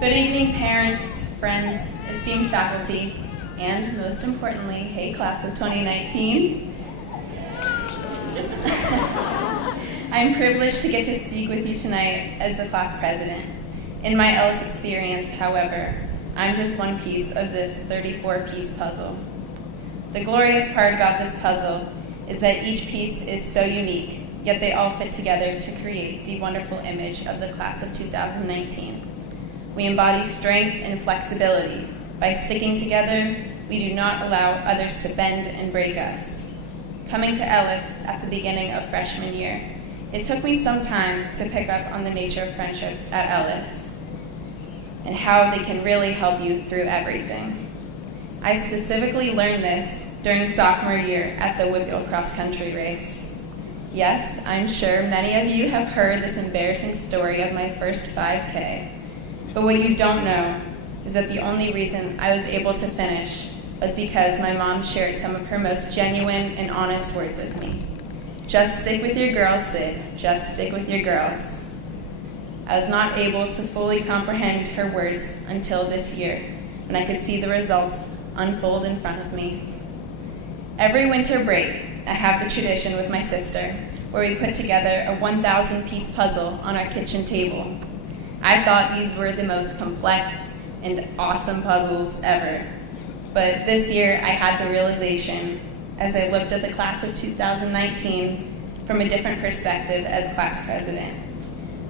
Good evening, parents, friends, esteemed faculty, and most importantly, hey, class of 2019. I'm privileged to get to speak with you tonight as the class president. In my Ellis experience, however, I'm just one piece of this 34-piece puzzle. The glorious part about this puzzle is that each piece is so unique, yet they all fit together to create the wonderful image of the class of 2019. We embody strength and flexibility. By sticking together, we do not allow others to bend and break us. Coming to Ellis at the beginning of freshman year, it took me some time to pick up on the nature of friendships at Ellis and how they can really help you through everything. I specifically learned this during sophomore year at the Whitfield cross-country race. Yes, I'm sure many of you have heard this embarrassing story of my first 5K. But what you don't know is that the only reason I was able to finish was because my mom shared some of her most genuine and honest words with me. Just stick with your girls, Sid. Just stick with your girls. I was not able to fully comprehend her words until this year, when I could see the results unfold in front of me. Every winter break, I have the tradition with my sister where we put together a 1,000-piece puzzle on our kitchen table. I thought these were the most complex and awesome puzzles ever. But this year, I had the realization as I looked at the class of 2019 from a different perspective as class president.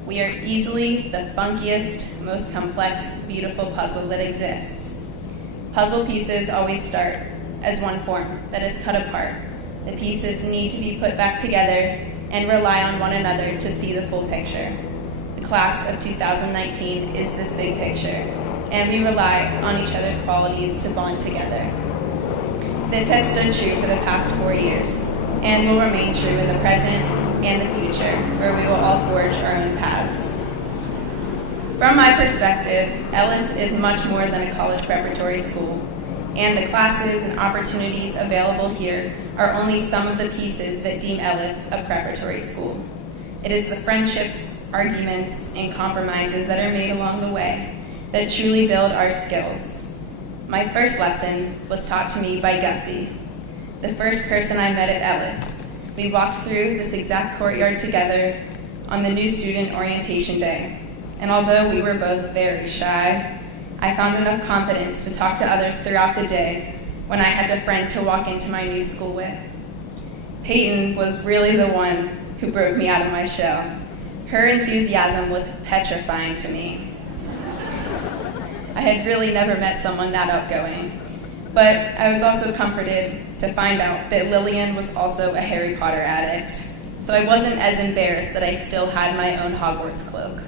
We are easily the funkiest, most complex, beautiful puzzle that exists. Puzzle pieces always start as one form that is cut apart. The pieces need to be put back together and rely on one another to see the full picture. The class of 2019 is this big picture, and we rely on each other's qualities to bond together. This has stood true for the past 4 years, and will remain true in the present and the future, where we will all forge our own paths. From my perspective, Ellis is much more than a college preparatory school, and the classes and opportunities available here are only some of the pieces that deem Ellis a preparatory school. It is the friendships, arguments, and compromises that are made along the way that truly build our skills. My first lesson was taught to me by Gussie, the first person I met at Ellis. We walked through this exact courtyard together on the new student orientation day, and although we were both very shy, I found enough confidence to talk to others throughout the day when I had a friend to walk into my new school with. Peyton was really the one who broke me out of my shell. Her enthusiasm was petrifying to me. I had really never met someone that outgoing, but I was also comforted to find out that Lillian was also a Harry Potter addict, so I wasn't as embarrassed that I still had my own Hogwarts cloak.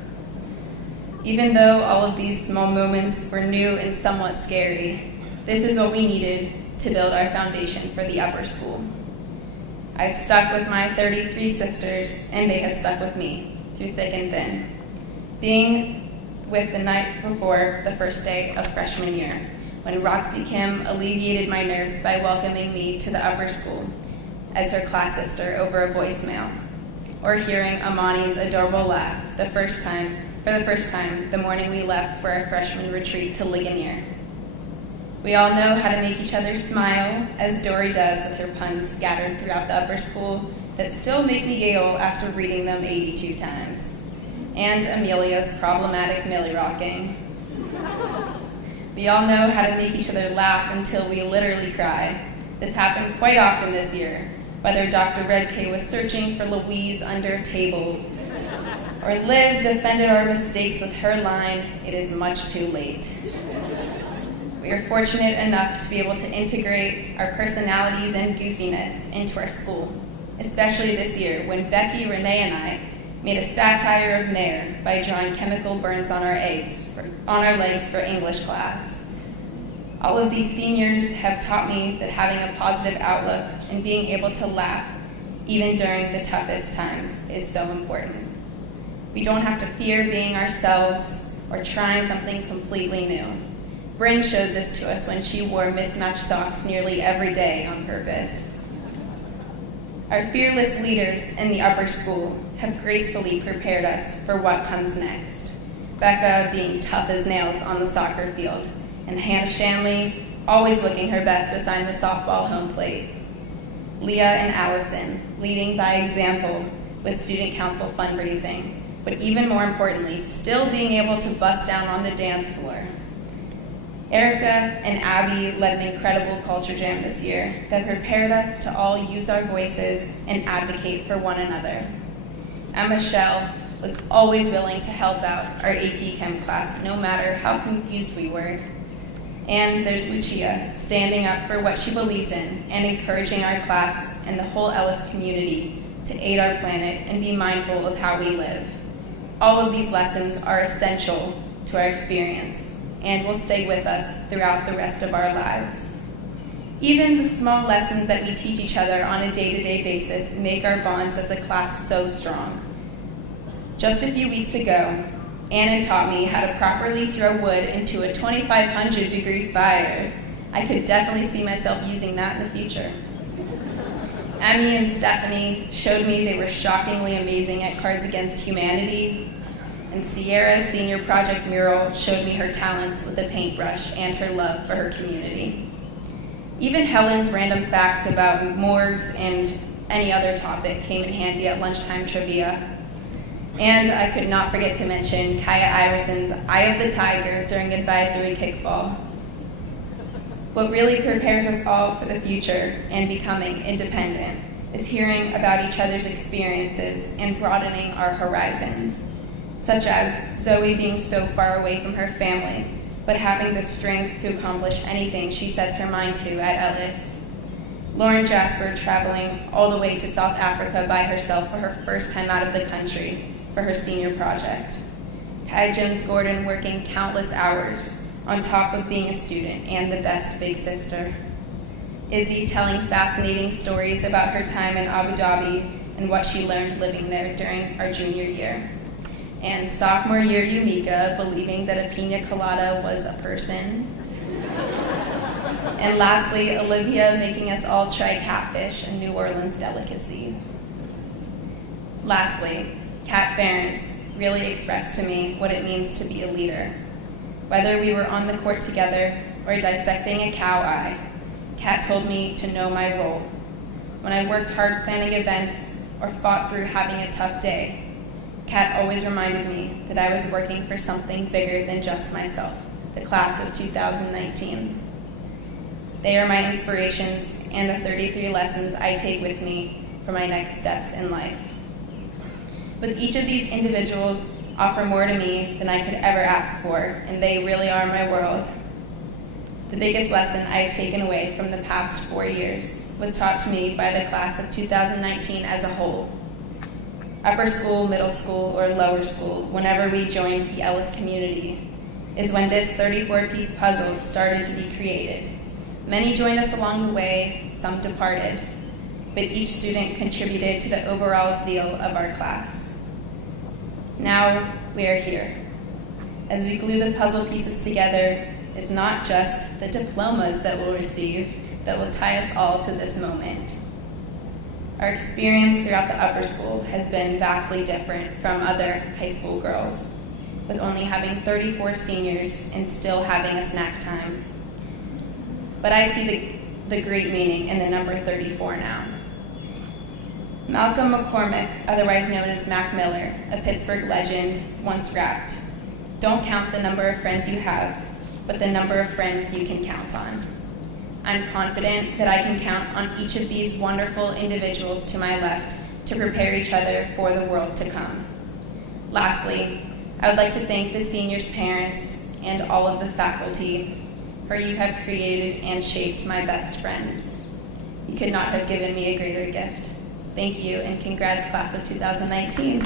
Even though all of these small moments were new and somewhat scary, this is what we needed to build our foundation for the upper school. I've stuck with my 33 sisters, and they have stuck with me through thick and thin. Being with the night before the first day of freshman year, when Roxy Kim alleviated my nerves by welcoming me to the upper school as her class sister over a voicemail, or hearing Amani's adorable laugh for the first time the morning we left for our freshman retreat to Ligonier. We all know how to make each other smile, as Dory does with her puns scattered throughout the upper school that still make me giggle after reading them 82 times. And Amelia's problematic Millie rocking. We all know how to make each other laugh until we literally cry. This happened quite often this year, whether Dr. Redkay was searching for Louise under a table, or Liv defended our mistakes with her line, "It is much too late." We are fortunate enough to be able to integrate our personalities and goofiness into our school, especially this year when Becky, Renee, and I made a satire of Nair by drawing chemical burns on our legs for English class. All of these seniors have taught me that having a positive outlook and being able to laugh, even during the toughest times, is so important. We don't have to fear being ourselves or trying something completely new. Bryn showed this to us when she wore mismatched socks nearly every day on purpose. Our fearless leaders in the upper school have gracefully prepared us for what comes next. Becca being tough as nails on the soccer field, and Hannah Shanley always looking her best beside the softball home plate. Leah and Allison leading by example with student council fundraising, but even more importantly, still being able to bust down on the dance floor. Erica and Abby led an incredible culture jam this year that prepared us to all use our voices and advocate for one another. And Michelle was always willing to help out our AP Chem class, no matter how confused we were. And there's Lucia, standing up for what she believes in and encouraging our class and the whole Ellis community to aid our planet and be mindful of how we live. All of these lessons are essential to our experience and will stay with us throughout the rest of our lives. Even the small lessons that we teach each other on a day-to-day basis make our bonds as a class so strong. Just a few weeks ago, Annan taught me how to properly throw wood into a 2,500-degree fire. I could definitely see myself using that in the future. Emmy and Stephanie showed me they were shockingly amazing at Cards Against Humanity, and Sierra's senior project mural showed me her talents with a paintbrush and her love for her community. Even Helen's random facts about morgues and any other topic came in handy at lunchtime trivia. And I could not forget to mention Kaya Iverson's Eye of the Tiger during advisory kickball. What really prepares us all for the future and becoming independent is hearing about each other's experiences and broadening our horizons, such as Zoe being so far away from her family, but having the strength to accomplish anything she sets her mind to at Ellis. Lauren Jasper traveling all the way to South Africa by herself for her first time out of the country for her senior project. Kai Jones Gordon working countless hours on top of being a student and the best big sister. Izzy telling fascinating stories about her time in Abu Dhabi and what she learned living there during our junior year. And sophomore year Yumika believing that a pina colada was a person. And lastly, Olivia making us all try catfish, a New Orleans delicacy. Lastly, Kat Ferentz really expressed to me what it means to be a leader. Whether we were on the court together or dissecting a cow eye, Kat told me to know my role. When I worked hard planning events or fought through having a tough day, Kat always reminded me that I was working for something bigger than just myself, the class of 2019. They are my inspirations and the 33 lessons I take with me for my next steps in life. But each of these individuals offer more to me than I could ever ask for, and they really are my world. The biggest lesson I have taken away from the past 4 years was taught to me by the class of 2019 as a whole. Upper school, middle school, or lower school, whenever we joined the Ellis community, is when this 34-piece puzzle started to be created. Many joined us along the way, some departed, but each student contributed to the overall zeal of our class. Now we are here. As we glue the puzzle pieces together, it's not just the diplomas that we'll receive that will tie us all to this moment. Our experience throughout the upper school has been vastly different from other high school girls, with only having 34 seniors and still having a snack time. But I see the great meaning in the number 34 now. Malcolm McCormick, otherwise known as Mac Miller, a Pittsburgh legend, once rapped, "Don't count the number of friends you have, but the number of friends you can count on." I'm confident that I can count on each of these wonderful individuals to my left to prepare each other for the world to come. Lastly, I would like to thank the seniors' parents and all of the faculty, for you have created and shaped my best friends. You could not have given me a greater gift. Thank you, and congrats, class of 2019.